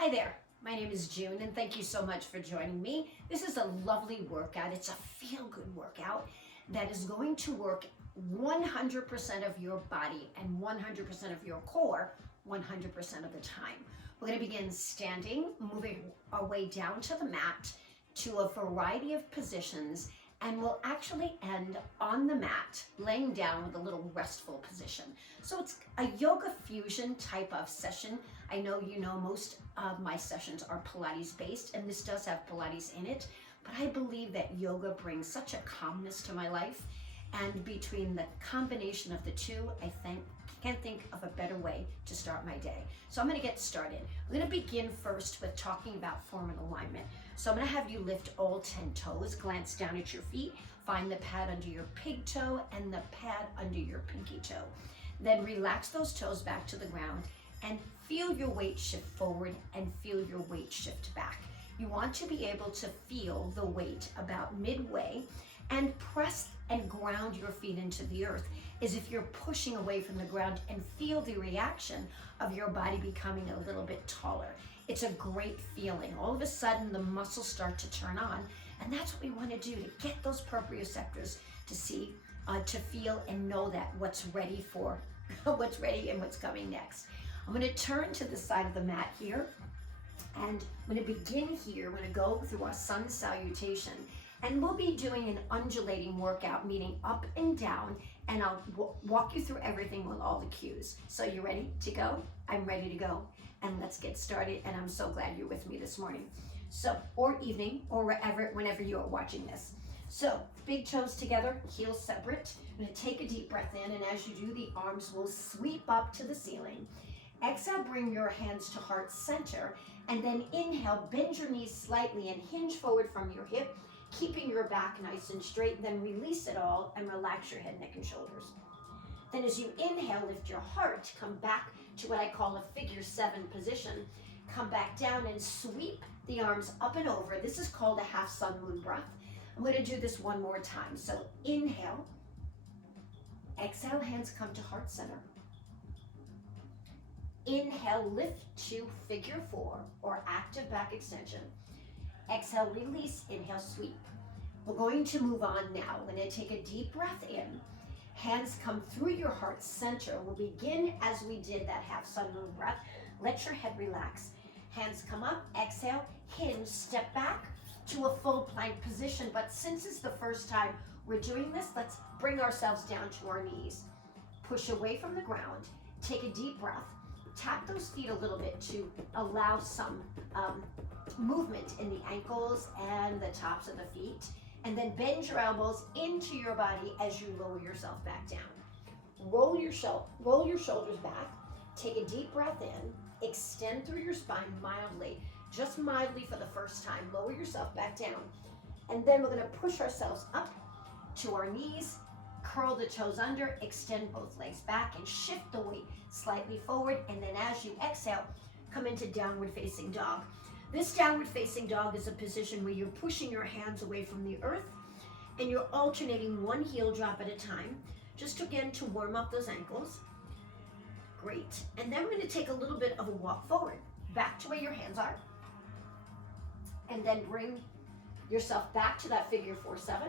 Hi there, my name is June and thank you so much for joining me. This is a lovely workout. It's a feel-good workout that is going to work 100% of your body and 100% of your core 100% of the time. We're going to begin standing, moving our way down to the mat to a variety of positions, and we'll actually end on the mat, laying down with a little restful position. So it's a yoga fusion type of session. I know you know most of my sessions are Pilates based, and this does have Pilates in it, but I believe that yoga brings such a calmness to my life, and between the combination of the two, can't think of a better way to start my day. So I'm gonna get started. I'm gonna begin first with talking about form and alignment. So I'm gonna have you lift all 10 toes, glance down at your feet, find the pad under your big toe and the pad under your pinky toe. Then relax those toes back to the ground and feel your weight shift forward and feel your weight shift back. You want to be able to feel the weight about midway and press and ground your feet into the earth as if you're pushing away from the ground, and feel the reaction of your body becoming a little bit taller. It's a great feeling. All of a sudden the muscles start to turn on, and that's what we want to do to get those proprioceptors to see, to feel and know that what's ready and what's coming next. I'm going to turn to the side of the mat here, and I'm going to begin here. I'm going to go through our sun salutation, and we'll be doing an undulating workout, meaning up and down, and I'll walk you through everything with all the cues. So you ready to go? I'm ready to go, and let's get started, and I'm so glad you're with me this morning. So, or evening, or whenever you are watching this. So, big toes together, heels separate. I'm gonna take a deep breath in, and as you do, the arms will sweep up to the ceiling. Exhale, bring your hands to heart center, and then inhale, bend your knees slightly and hinge forward from your hip, keeping your back nice and straight. Then release it all and relax your head, neck, and shoulders. Then as you inhale, lift your heart, come back to what I call a figure 7 position. Come back down and sweep the arms up and over. This is called a half sun moon breath. I'm going to do this one more time. So inhale, exhale, hands come to heart center. Inhale, lift to figure 4 or active back extension. Exhale, release, inhale, sweep. We're going to move on now. We're going to take a deep breath in. Hands come through your heart center. We'll begin as we did that half sun moon breath. Let your head relax. Hands come up, exhale, hinge, step back to a full plank position. But since it's the first time we're doing this, let's bring ourselves down to our knees. Push away from the ground, take a deep breath, tap those feet a little bit to allow some movement in the ankles and the tops of the feet, and then bend your elbows into your body as you lower yourself back down. Roll your shoulders back, take a deep breath in, extend through your spine mildly, just mildly for the first time. Lower yourself back down, and then we're going to push ourselves up to our knees, curl the toes under, extend both legs back, and shift the weight slightly forward. And then as you exhale, come into downward facing dog. This downward facing dog is a position where you're pushing your hands away from the earth and you're alternating one heel drop at a time, just again to warm up those ankles. Great. And then we're going to take a little bit of a walk forward, back to where your hands are, and then bring yourself back to that figure 7,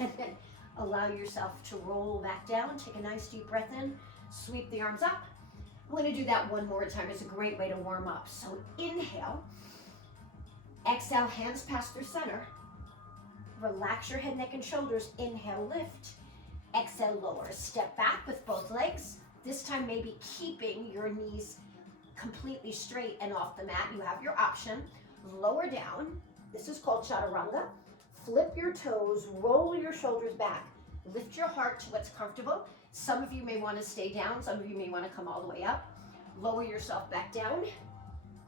and then allow yourself to roll back down. Take a nice deep breath in, sweep the arms up. I'm going to do that one more time. It's a great way to warm up. So inhale, exhale, hands pass through center. Relax your head, neck, and shoulders. Inhale, lift. Exhale, lower. Step back with both legs. This time maybe keeping your knees completely straight and off the mat. You have your option. Lower down. This is called chaturanga. Flip your toes, roll your shoulders back. Lift your heart to what's comfortable. Some of you may want to stay down. Some of you may want to come all the way up. Lower yourself back down.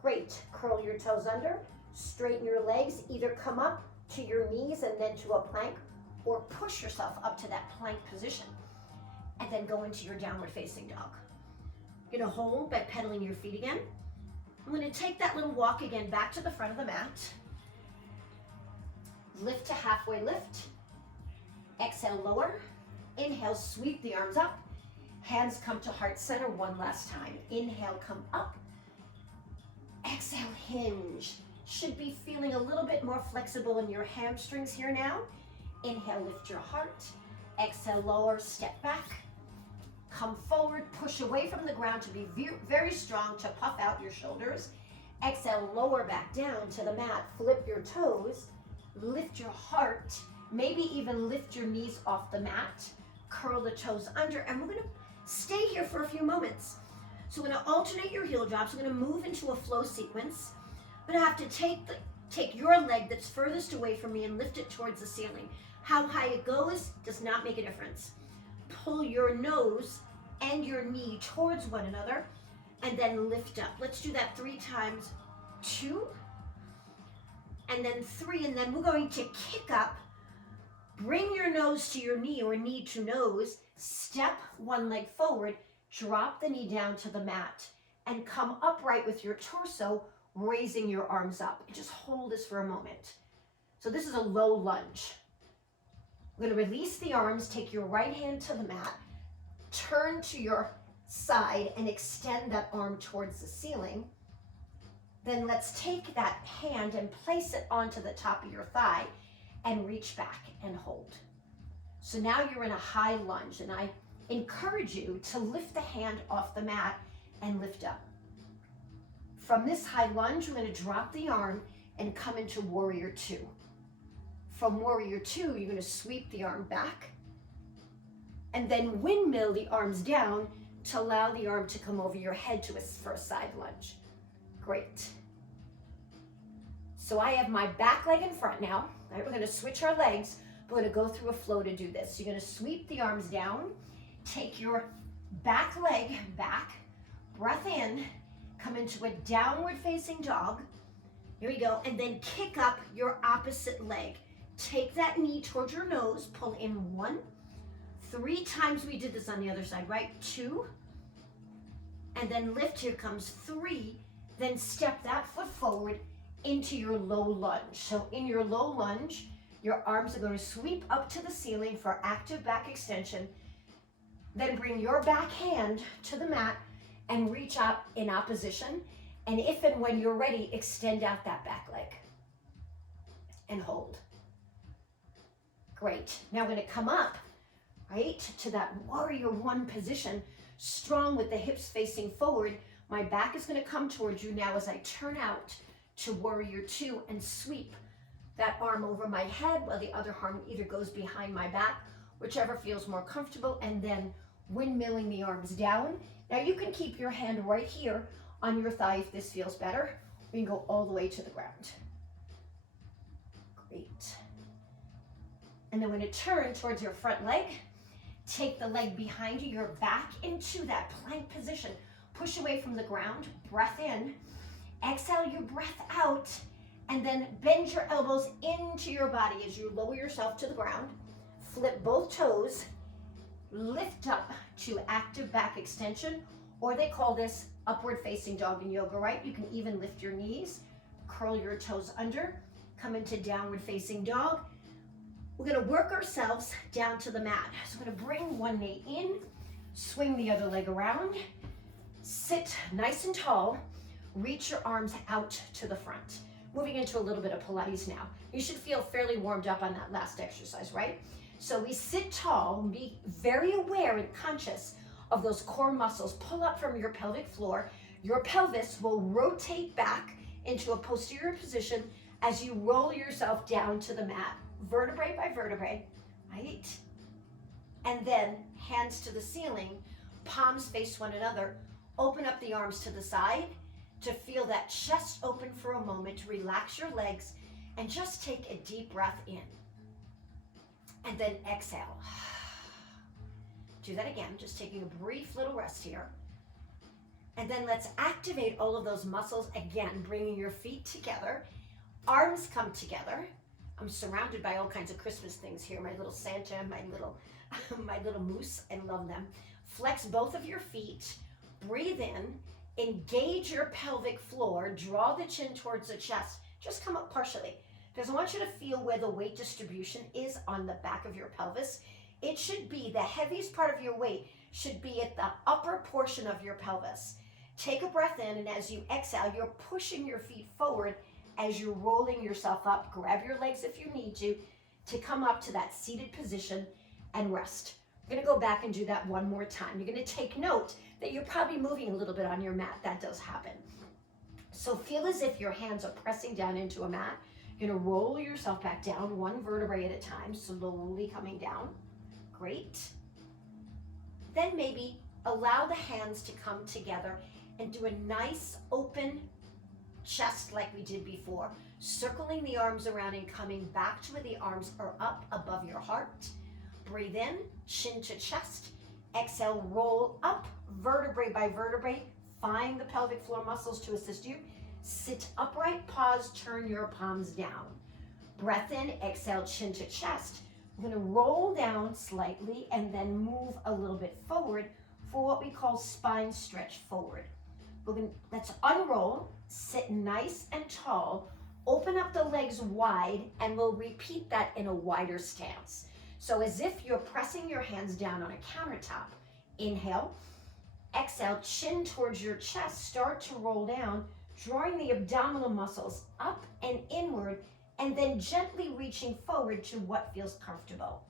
Great. Curl your toes under. Straighten your legs. Either come up to your knees and then to a plank, or push yourself up to that plank position and then go into your downward facing dog. You're going to hold by pedaling your feet again. I'm going to take that little walk again back to the front of the mat. Lift to halfway lift. Exhale, lower. Inhale, sweep the arms up. Hands come to heart center one last time. Inhale, come up. Exhale, hinge. Should be feeling a little bit more flexible in your hamstrings here now. Inhale, lift your heart. Exhale, lower, step back. Come forward, push away from the ground to be very strong, to puff out your shoulders. Exhale, lower back down to the mat. Flip your toes, lift your heart, maybe even lift your knees off the mat. Curl the toes under, and we're gonna stay here for a few moments. So we're gonna alternate your heel drops. We're gonna move into a flow sequence. I'm gonna have to take your leg that's furthest away from me and lift it towards the ceiling. How high it goes does not make a difference. Pull your nose and your knee towards one another and then lift up. Let's do that 3 times. 2, and then 3, and then we're going to kick up. Bring your nose to your knee or knee to nose. Step one leg forward, drop the knee down to the mat, and come upright with your torso, raising your arms up. Just hold this for a moment. So this is a low lunge. We're going to release the arms, take your right hand to the mat, turn to your side and extend that arm towards the ceiling. Then let's take that hand and place it onto the top of your thigh and reach back and hold. So now you're in a high lunge, and I encourage you to lift the hand off the mat and lift up. From this high lunge, we're going to drop the arm and come into Warrior 2. From Warrior 2, you're going to sweep the arm back and then windmill the arms down to allow the arm to come over your head for a side lunge. Great. So I have my back leg in front now. All right, we're going to switch our legs. We're going to go through a flow to do this. You're going to sweep the arms down, take your back leg back, breath in, come into a downward facing dog. Here we go. And then kick up your opposite leg. Take that knee towards your nose, pull in 1. 3 times we did this on the other side, right? 2, and then lift. Here comes 3. Then step that foot forward into your low lunge. So in your low lunge, your arms are going to sweep up to the ceiling for active back extension. Then bring your back hand to the mat and reach up in opposition. And if and when you're ready, extend out that back leg and hold. Great. Now we're going to come up, right, to that Warrior 1 position, strong with the hips facing forward. My back is going to come towards you now as I turn out to Warrior 2 and sweep that arm over my head while the other arm either goes behind my back, whichever feels more comfortable, and then windmilling the arms down. Now you can keep your hand right here on your thigh if this feels better. We can go all the way to the ground. Great. And then we're going to turn towards your front leg. Take the leg behind you. You're back into that plank position. Push away from the ground. Breath in. Exhale your breath out. And then bend your elbows into your body as you lower yourself to the ground. Flip both toes. Lift up to active back extension, or they call this upward facing dog in yoga, right? You can even lift your knees, curl your toes under, come into downward facing dog. We're going to work ourselves down to the mat. So we're going to bring one knee in, swing the other leg around, sit nice and tall, reach your arms out to the front. Moving into a little bit of Pilates now. You should feel fairly warmed up on that last exercise, right? So we sit tall and be very aware and conscious of those core muscles. Pull up from your pelvic floor. Your pelvis will rotate back into a posterior position as you roll yourself down to the mat, vertebrae by vertebrae, right? And then hands to the ceiling, palms face one another. Open up the arms to the side to feel that chest open for a moment. Relax your legs and just take a deep breath in. And then exhale. Do that again, just taking a brief little rest here. And then let's activate all of those muscles again, bringing your feet together, arms come together. I'm surrounded by all kinds of Christmas things here. My little Santa, my little moose, I love them. Flex both of your feet, breathe in, engage your pelvic floor, draw the chin towards the chest. Just come up partially, because I want you to feel where the weight distribution is on the back of your pelvis. It should be, the heaviest part of your weight should be at the upper portion of your pelvis. take a breath in, and as you exhale, you're pushing your feet forward as you're rolling yourself up. Grab your legs if you need to come up to that seated position and rest. We're gonna go back and do that one more time. You're gonna take note that you're probably moving a little bit on your mat. That does happen. So feel as if your hands are pressing down into a mat. You're gonna roll yourself back down, one vertebrae at a time, slowly coming down. Great. Then maybe allow the hands to come together and do a nice open chest like we did before, circling the arms around and coming back to where the arms are up above your heart. Breathe in, chin to chest. Exhale, roll up, vertebrae by vertebrae. Find the pelvic floor muscles to assist you. Sit upright, pause, turn your palms down. Breath in, exhale, chin to chest. We're gonna roll down slightly and then move a little bit forward for what we call spine stretch forward. Let's unroll, sit nice and tall, open up the legs wide, and we'll repeat that in a wider stance. So as if you're pressing your hands down on a countertop. Inhale, exhale, chin towards your chest, start to roll down, drawing the abdominal muscles up and inward, and then gently reaching forward to what feels comfortable.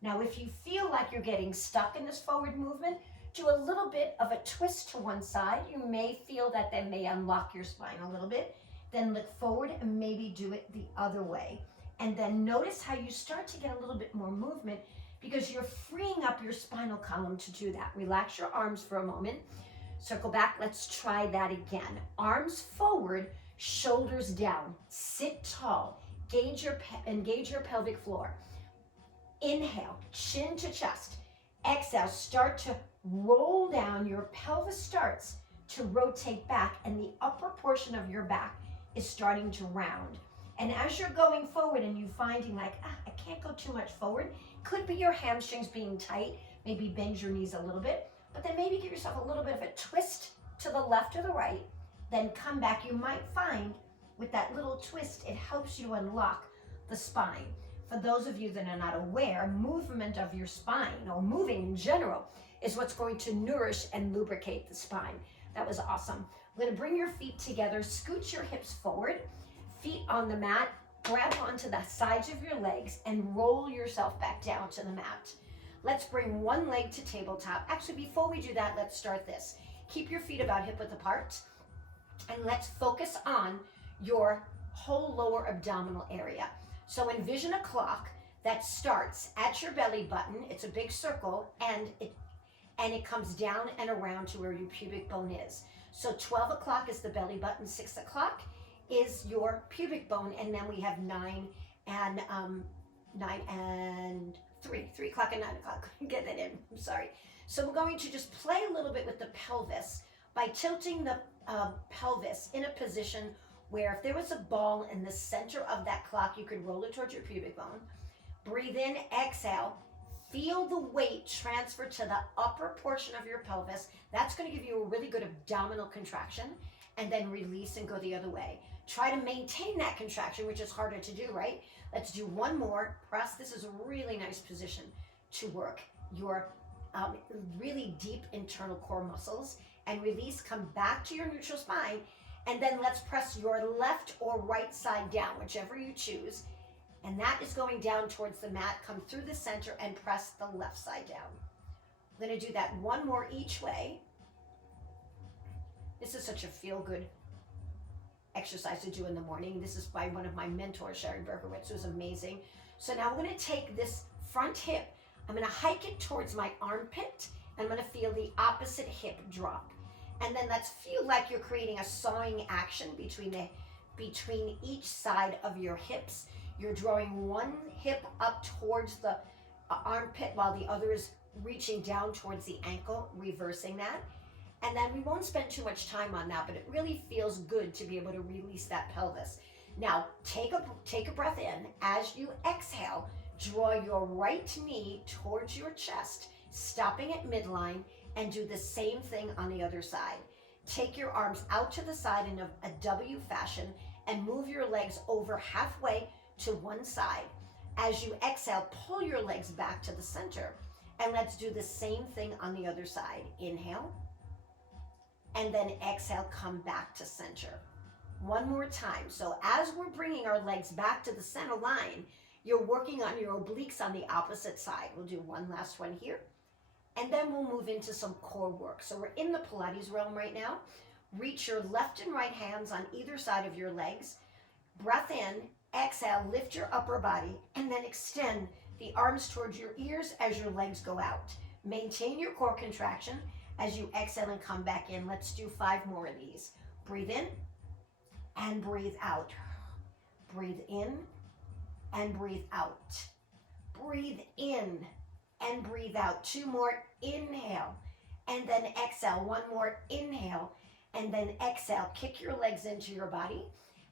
Now, if you feel like you're getting stuck in this forward movement, do a little bit of a twist to one side. You may feel that may unlock your spine a little bit. Then look forward and maybe do it the other way. And then notice how you start to get a little bit more movement because you're freeing up your spinal column to do that. Relax your arms for a moment. Circle back. Let's try that again. Arms forward, shoulders down. Sit tall. Engage your pelvic floor. Inhale, chin to chest. Exhale, start to roll down. Your pelvis starts to rotate back and the upper portion of your back is starting to round. And as you're going forward and you finding like, I can't go too much forward, could be your hamstrings being tight, maybe bend your knees a little bit, but then maybe give yourself a little bit of a twist to the left or the right, then come back. You might find with that little twist, it helps you unlock the spine. For those of you that are not aware, movement of your spine or moving in general is what's going to nourish and lubricate the spine. That was awesome. We're gonna bring your feet together, scoot your hips forward, feet on the mat, grab onto the sides of your legs and roll yourself back down to the mat. Let's bring one leg to tabletop. Actually, before we do that, let's start this. Keep your feet about hip width apart and let's focus on your whole lower abdominal area. So envision a clock that starts at your belly button. It's a big circle and it comes down and around to where your pubic bone is. So 12 o'clock is the belly button, 6 o'clock is your pubic bone, and then we have 9 and 3 o'clock and 9 o'clock. Get that in, I'm sorry. So we're going to just play a little bit with the pelvis by tilting the pelvis in a position where if there was a ball in the center of that clock, you could roll it towards your pubic bone. Breathe in, exhale. Feel the weight transfer to the upper portion of your pelvis. That's going to give you a really good abdominal contraction, and then release and go the other way. Try to maintain that contraction, which is harder to do, right? Let's do one more. Press. This is a really nice position to work your really deep internal core muscles, and release. Come back to your neutral spine, and then let's press your left or right side down, whichever you choose. And that is going down towards the mat. Come through the center and press the left side down. I'm going to do that one more each way. This is such a feel-good exercise to do in the morning. This is by one of my mentors, Sherry Berkowitz, who's amazing. So now I'm going to take this front hip. I'm going to hike it towards my armpit. And I'm going to feel the opposite hip drop. And then let's feel like you're creating a sawing action between each side of your hips. You're drawing one hip up towards the armpit while the other is reaching down towards the ankle, reversing that. And then we won't spend too much time on that, but it really feels good to be able to release that pelvis. Now, take a breath in. As you exhale, draw your right knee towards your chest, stopping at midline, and do the same thing on the other side. Take your arms out to the side in a W fashion and move your legs over halfway to one side. As you exhale, pull your legs back to the center. And let's do the same thing on the other side. Inhale. and then exhale, come back to center. One more time. So as we're bringing our legs back to the center line, you're working on your obliques on the opposite side. We'll do one last one here, and then we'll move into some core work. So we're in the Pilates realm right now. Reach your left and right hands on either side of your legs. Breath in, exhale, lift your upper body, and then extend the arms towards your ears as your legs go out. Maintain your core contraction as you exhale and come back in. Let's do 5 more of these. Breathe in and breathe out. Breathe in and breathe out. Breathe in and breathe out. 2 more. Inhale and then exhale. 1 more. Inhale and then exhale. Kick your legs into your body.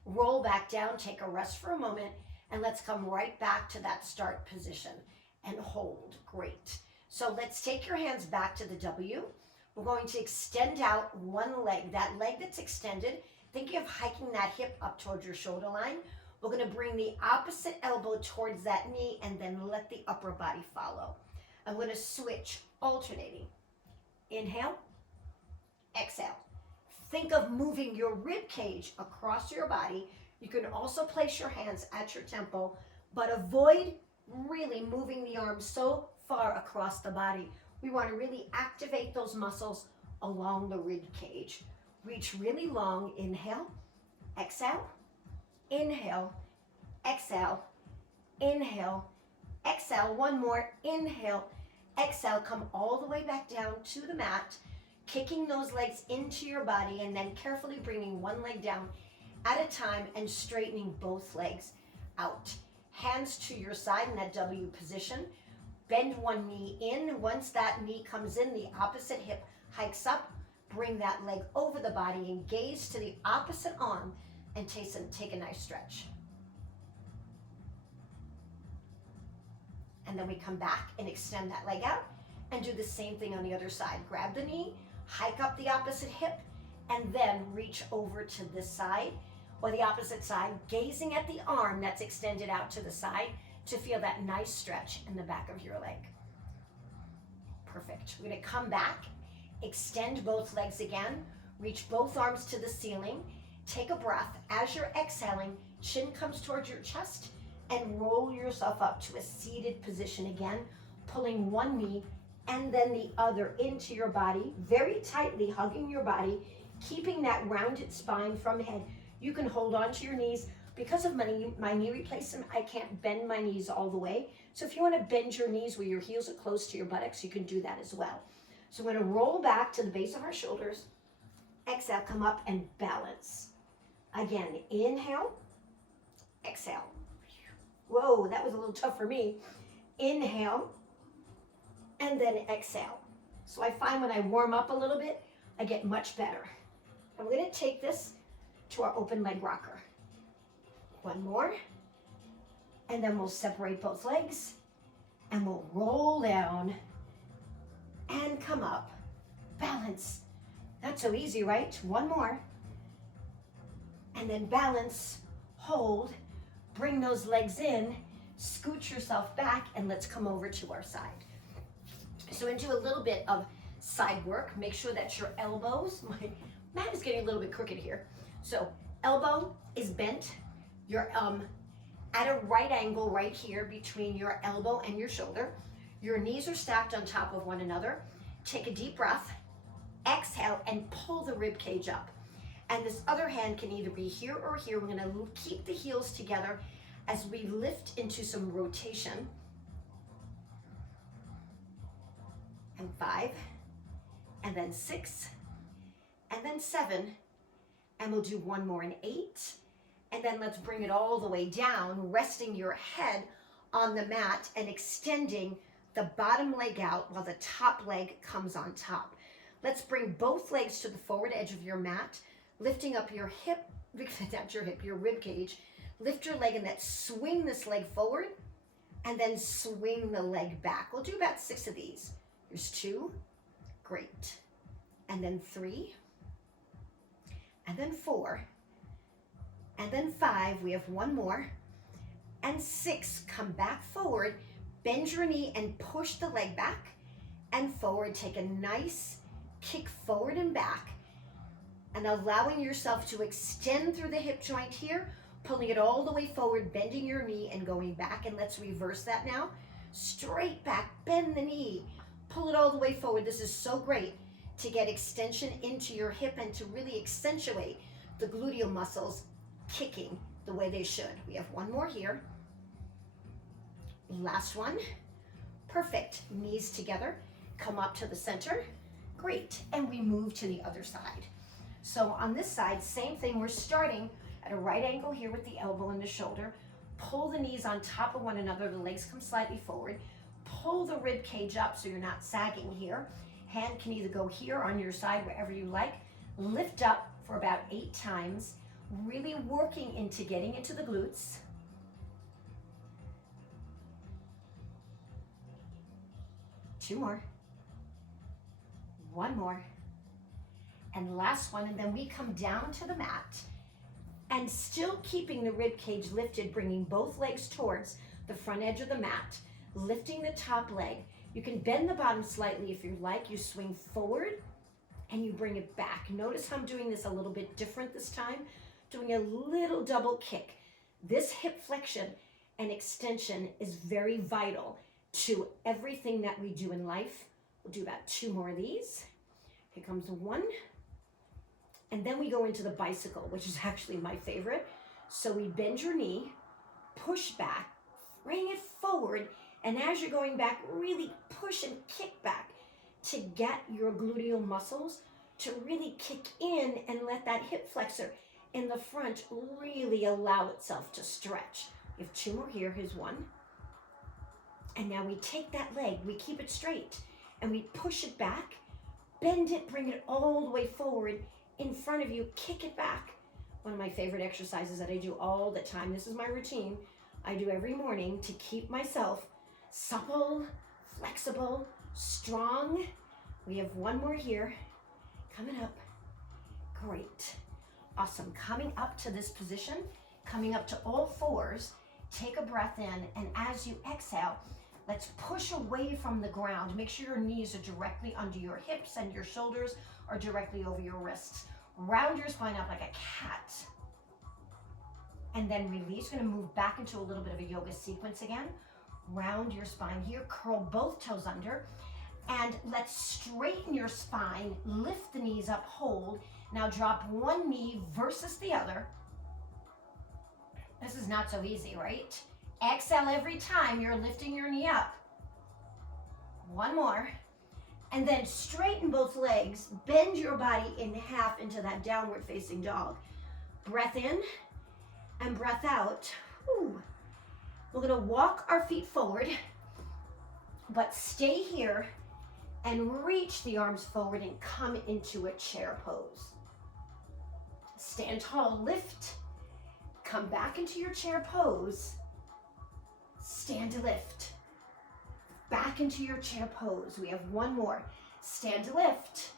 Roll back down. Take a rest for a moment. And let's come right back to that start position and hold. Great. So let's take your hands back to the W. We're going to extend out one leg. That leg that's extended, thinking of hiking that hip up towards your shoulder line. We're going to bring the opposite elbow towards that knee and then let the upper body follow. I'm going to switch, alternating. Inhale, exhale. Think of moving your rib cage across your body. You can also place your hands at your temple, but avoid really moving the arms so far across the body. We want to really activate those muscles along the rib cage. Reach really long. Inhale, exhale, inhale, exhale, inhale, exhale. 1 more. Inhale, exhale. Come all the way back down to the mat, kicking those legs into your body, and then carefully bringing one leg down at a time and straightening both legs out. Hands to your side in that W position. Bend one knee in. Once that knee comes in, the opposite hip hikes up. Bring that leg over the body and gaze to the opposite arm and take a nice stretch. And then we come back and extend that leg out and do the same thing on the other side. Grab the knee, hike up the opposite hip, and then reach over to this side or the opposite side, gazing at the arm that's extended out to the side to feel that nice stretch in the back of your leg. Perfect. We're going to come back, extend both legs again, reach both arms to the ceiling, take a breath. As you're exhaling, chin comes towards your chest and roll yourself up to a seated position again, pulling one knee and then the other into your body, very tightly hugging your body, keeping that rounded spine from head. You can hold on to your knees. Because of my knee replacement, I can't bend my knees all the way. So if you want to bend your knees where your heels are close to your buttocks, you can do that as well. So we're going to roll back to the base of our shoulders. Exhale, come up and balance. Again, inhale, exhale. Whoa, that was a little tough for me. Inhale, and then exhale. So I find when I warm up a little bit, I get much better. I'm going to take this to our open leg rocker. 1 more, and then we'll separate both legs, and we'll roll down and come up. Balance. Not so easy, right? 1 more, and then balance, hold, bring those legs in, scoot yourself back, and let's come over to our side. So into a little bit of side work. Make sure that your elbows, my mat is getting a little bit crooked here. So elbow is bent. You're at a right angle right here between your elbow and your shoulder. Your knees are stacked on top of one another. Take a deep breath, exhale, and pull the rib cage up. And this other hand can either be here or here. We're gonna keep the heels together as we lift into some rotation. And 5, and then 6, and then 7, and we'll do 1 more in 8. And then let's bring it all the way down, resting your head on the mat and extending the bottom leg out while the top leg comes on top. Let's bring both legs to the forward edge of your mat, lifting up your hip, not your hip, your rib cage. Lift your leg and then swing this leg forward and then swing the leg back. We'll do about 6 of these. Here's 2, great. And then 3, and then 4, and then 5, we have 1 more, and 6, come back forward, bend your knee and push the leg back and forward, take a nice kick forward and back, and allowing yourself to extend through the hip joint here, pulling it all the way forward, bending your knee and going back. And let's reverse that now. Straight back, bend the knee, pull it all the way forward. This is so great to get extension into your hip and to really accentuate the gluteal muscles kicking the way they should. We have one more here. Last one. Perfect. Knees together. Come up to the center. Great. And we move to the other side. So on this side, same thing. We're starting at a right angle here with the elbow and the shoulder. Pull the knees on top of one another. The legs come slightly forward. Pull the rib cage up so you're not sagging here. Hand can either go here on your side, wherever you like. Lift up for about 8 times. Really working into getting into the glutes. Two more. One more. And last one, and then we come down to the mat and still keeping the rib cage lifted, bringing both legs towards the front edge of the mat, lifting the top leg. You can bend the bottom slightly if you like. You swing forward and you bring it back. Notice how I'm doing this a little bit different this time, doing a little double kick. This hip flexion and extension is very vital to everything that we do in life. We'll do about 2 more of these. Here comes 1. And then we go into the bicycle, which is actually my favorite. So we bend your knee, push back, bring it forward, and as you're going back, really push and kick back to get your gluteal muscles to really kick in and let that hip flexor in the front really allow itself to stretch. We have 2 more here. Here's 1. And now we take that leg, we keep it straight, and we push it back, bend it, bring it all the way forward in front of you, kick it back. One of my favorite exercises that I do all the time. This is my routine. I do every morning to keep myself supple, flexible, strong. We have 1 more here. Coming up. Great. Awesome. Coming up to this position, coming up to all 4s. Take a breath in, and as you exhale, let's push away from the ground. Make sure your knees are directly under your hips and your shoulders are directly over your wrists. Round your spine up like a cat. And then release. Going to move back into a little bit of a yoga sequence again. Round your spine here. Curl both toes under. And let's straighten your spine. Lift the knees up. Hold. Now drop one knee versus the other. This is not so easy, right? Exhale every time you're lifting your knee up. 1 more. And then straighten both legs. Bend your body in half into that downward facing dog. Breath in and breath out. Whew. We're going to walk our feet forward, but stay here and reach the arms forward and come into a chair pose. Stand tall, lift, come back into your chair pose, stand to lift, back into your chair pose. We have 1 more. Stand to lift,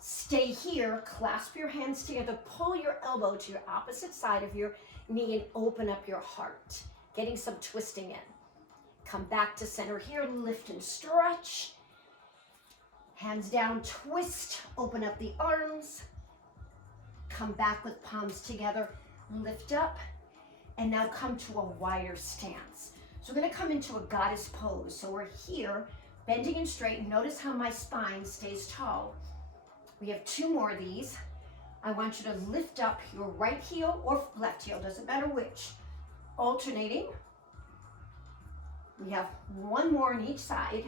stay here, clasp your hands together, pull your elbow to your opposite side of your knee and open up your heart, getting some twisting in. Come back to center here, lift and stretch. Hands down, twist, open up the arms. Come back with palms together, lift up, and now come to a wider stance. So we're gonna come into a goddess pose. So we're here, bending and straight. Notice how my spine stays tall. We have 2 more of these. I want you to lift up your right heel or left heel, doesn't matter which. Alternating. We have 1 more on each side.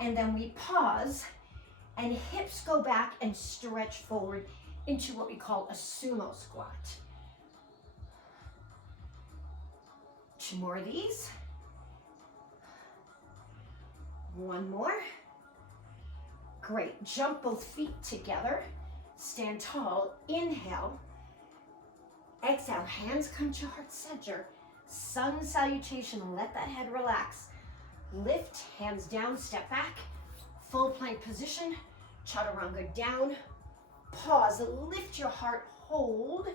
And then we pause and hips go back and stretch forward into what we call a sumo squat. 2 more of these. 1 more. Great. Jump both feet together. Stand tall. Inhale. Exhale. Hands come to heart center. Sun salutation. Let that head relax. Lift. Hands down. Step back. Full plank position. Chaturanga down. Pause. Lift your heart. Hold.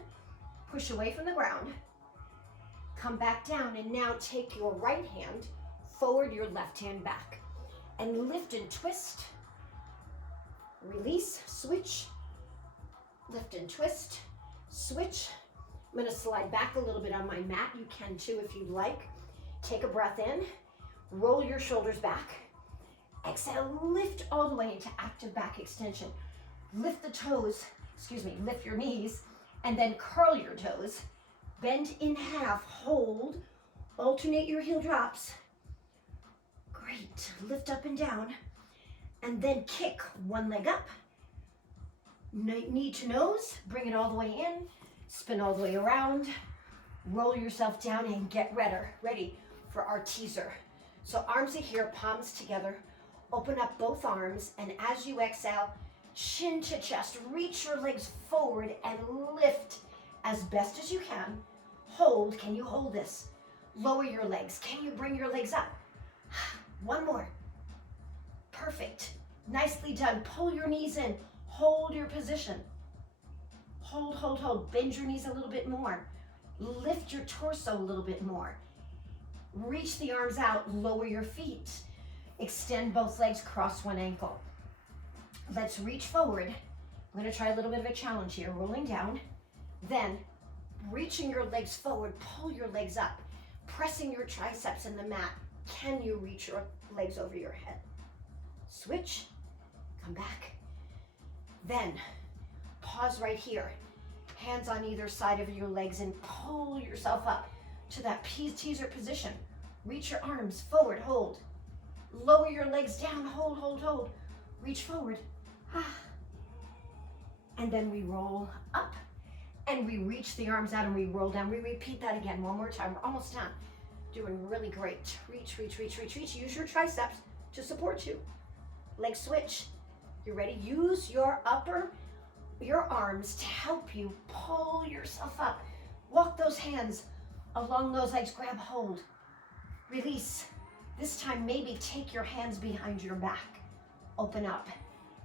Push away from the ground. Come back down, and now take your right hand forward, your left hand back. And lift and twist. Release, switch, Lift and twist, switch. I'm gonna slide back a little bit on my mat. You can too if you'd like. Take a breath in, roll your shoulders back. Exhale, lift all the way into active back extension. Lift the toes, lift your knees, and then curl your toes. Bend in half, hold, alternate your heel drops. Great, lift up and down, and then kick one leg up. Knee to nose, bring it all the way in, spin all the way around, roll yourself down and get ready for our teaser. So arms are here, palms together, open up both arms, and as you exhale, chin to chest, reach your legs forward and lift as best as you can. Hold, can you hold this? Lower your legs, can you bring your legs up? One more, perfect, nicely done. Pull your knees in, hold your position. Hold, bend your knees a little bit more. Lift your torso a little bit more. Reach the arms out, lower your feet. Extend both legs, cross one ankle. Let's reach forward. I'm gonna try a little bit of a challenge here. Rolling down, then reaching your legs forward, pull your legs up, pressing your triceps in the mat. Can you reach your legs over your head? Switch, come back. Then pause right here. Hands on either side of your legs and pull yourself up to that teaser position. Reach your arms forward, hold. Lower your legs down, hold. Reach forward. And then we roll up and we reach the arms out and we roll down. We repeat that again one more time. We're almost done. Doing really great. Reach. Use your triceps to support you. Leg switch. You ready? Use your arms to help you pull yourself up. Walk those hands along those legs. Grab hold. Release. This time, maybe take your hands behind your back. Open up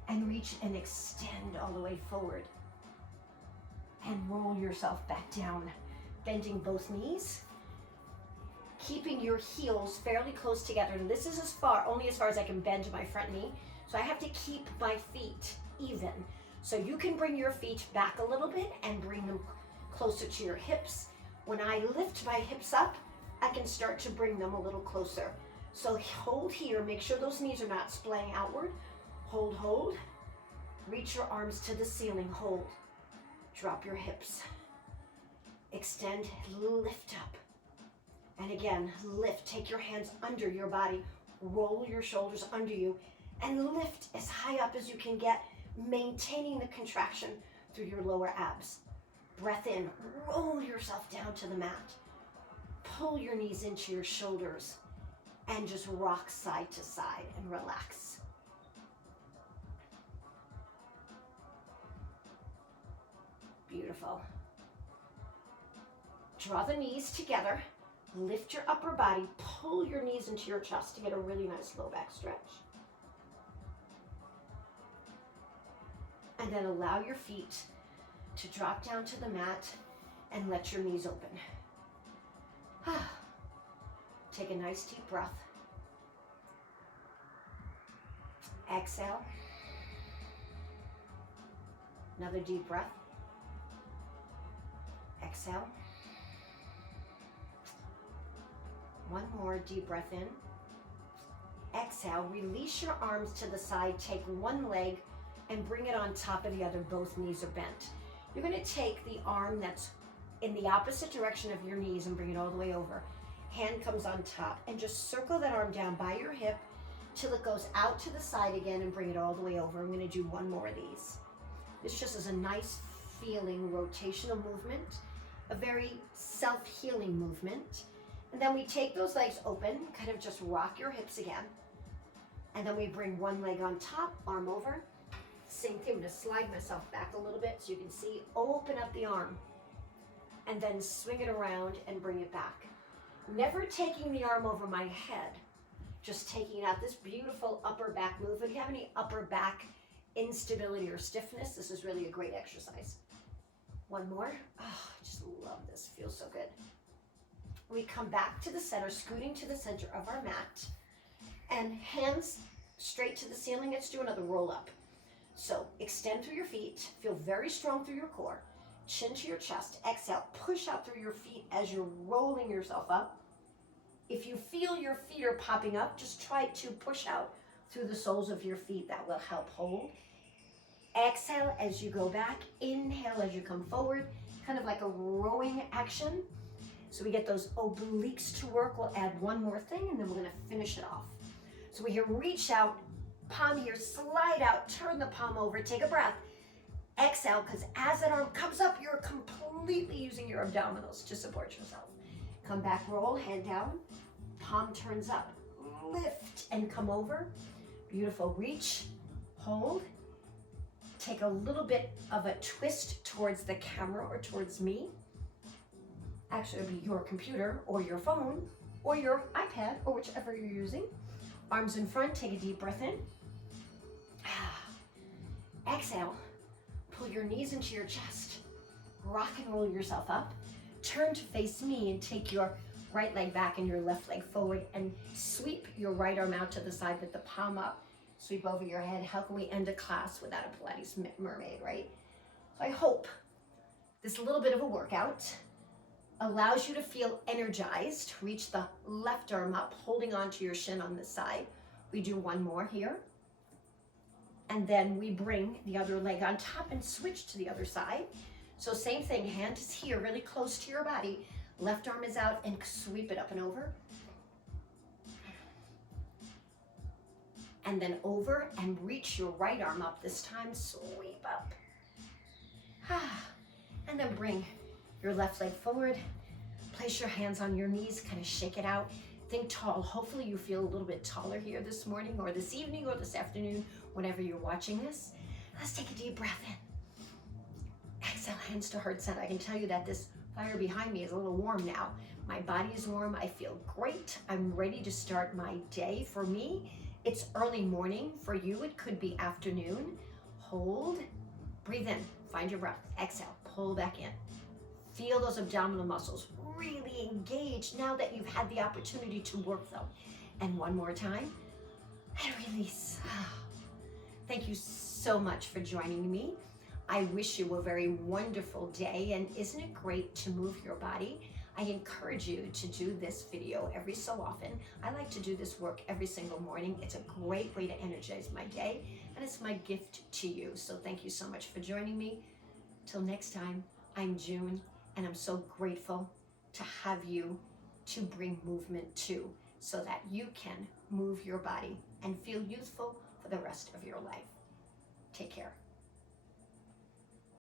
and reach and extend all the way forward. And roll yourself back down. Bending both knees. Keeping your heels fairly close together. And this is only as far as I can bend my front knee. So I have to keep my feet even. So you can bring your feet back a little bit and bring them closer to your hips. When I lift my hips up, I can start to bring them a little closer. So hold here, make sure those knees are not splaying outward. Hold. Reach your arms to the ceiling, hold. Drop your hips. Extend, lift up. And again, lift, take your hands under your body. Roll your shoulders under you and lift as high up as you can get, maintaining the contraction through your lower abs. Breath in, roll yourself down to the mat. Pull your knees into your shoulders and just rock side to side and relax. Beautiful. Draw the knees together, lift your upper body, pull your knees into your chest to get a really nice low back stretch. And then allow your feet to drop down to the mat and let your knees open. Take a nice deep breath. Exhale. Another deep breath. Exhale. One more deep breath in. Exhale. Release your arms to the side. Take one leg and bring it on top of the other. Both knees are bent. You're going to take the arm that's in the opposite direction of your knees and bring it all the way over. Hand comes on top and just circle that arm down by your hip till it goes out to the side again and bring it all the way over. I'm going to do one more of these. This just is a nice feeling rotational movement, a very self-healing movement. And then we take those legs open, kind of just rock your hips again. And then we bring one leg on top, arm over. Same thing, I'm going to slide myself back a little bit so you can see. Open up the arm and then swing it around and bring it back. Never taking the arm over my head, just taking out this beautiful upper back move. If you have any upper back instability or stiffness, this is really a great exercise. One more. Oh, I just love this. Feels so good. We come back to the center, scooting to the center of our mat, and hands straight to the ceiling. Let's do another roll up. So extend through your feet, feel very strong through your core, chin to your chest. Exhale, push out through your feet as you're rolling yourself up. If you feel your feet are popping up, just try to push out through the soles of your feet. That will help hold. Exhale as you go back. Inhale as you come forward, kind of like a rowing action. So we get those obliques to work. We'll add one more thing and then we're gonna finish it off. So we here, reach out, palm here, slide out, turn the palm over, take a breath. Exhale, because as that arm comes up, you're completely using your abdominals to support yourself. Come back, roll, hand down, palm turns up, lift and come over. Beautiful, reach, hold. Take a little bit of a twist towards the camera or towards me. Actually, it'll be your computer or your phone or your iPad or whichever you're using. Arms in front, take a deep breath in. Exhale, pull your knees into your chest. Rock and roll yourself up. Turn to face me and take your right leg back and your left leg forward and sweep your right arm out to the side with the palm up. Sweep over your head. How can we end a class without a Pilates mermaid, right? So I hope this little bit of a workout allows you to feel energized. Reach the left arm up, holding onto your shin on this side. We do one more here. And then we bring the other leg on top and switch to the other side. So same thing, hand is here, really close to your body. Left arm is out and sweep it up and over. And then over and reach your right arm up this time, sweep up. And then bring your left leg forward. Place your hands on your knees, kind of shake it out. Think tall. Hopefully you feel a little bit taller here this morning or this evening or this afternoon, whenever you're watching this. Let's take a deep breath in. Exhale, hands to heart center. I can tell you that this fire behind me is a little warm now. My body is warm. I feel great. I'm ready to start my day. For me, it's early morning. For you, it could be afternoon. Hold, breathe in, find your breath. Exhale, pull back in. Feel those abdominal muscles really engage now that you've had the opportunity to work them. And one more time, and release. Thank you so much for joining me. I wish you a very wonderful day, and isn't it great to move your body? I encourage you to do this video every so often. I like to do this work every single morning. It's a great way to energize my day, and it's my gift to you. So thank you so much for joining me. Till next time, I'm June, and I'm so grateful to have you to bring movement to, so that you can move your body and feel youthful for the rest of your life. Take care.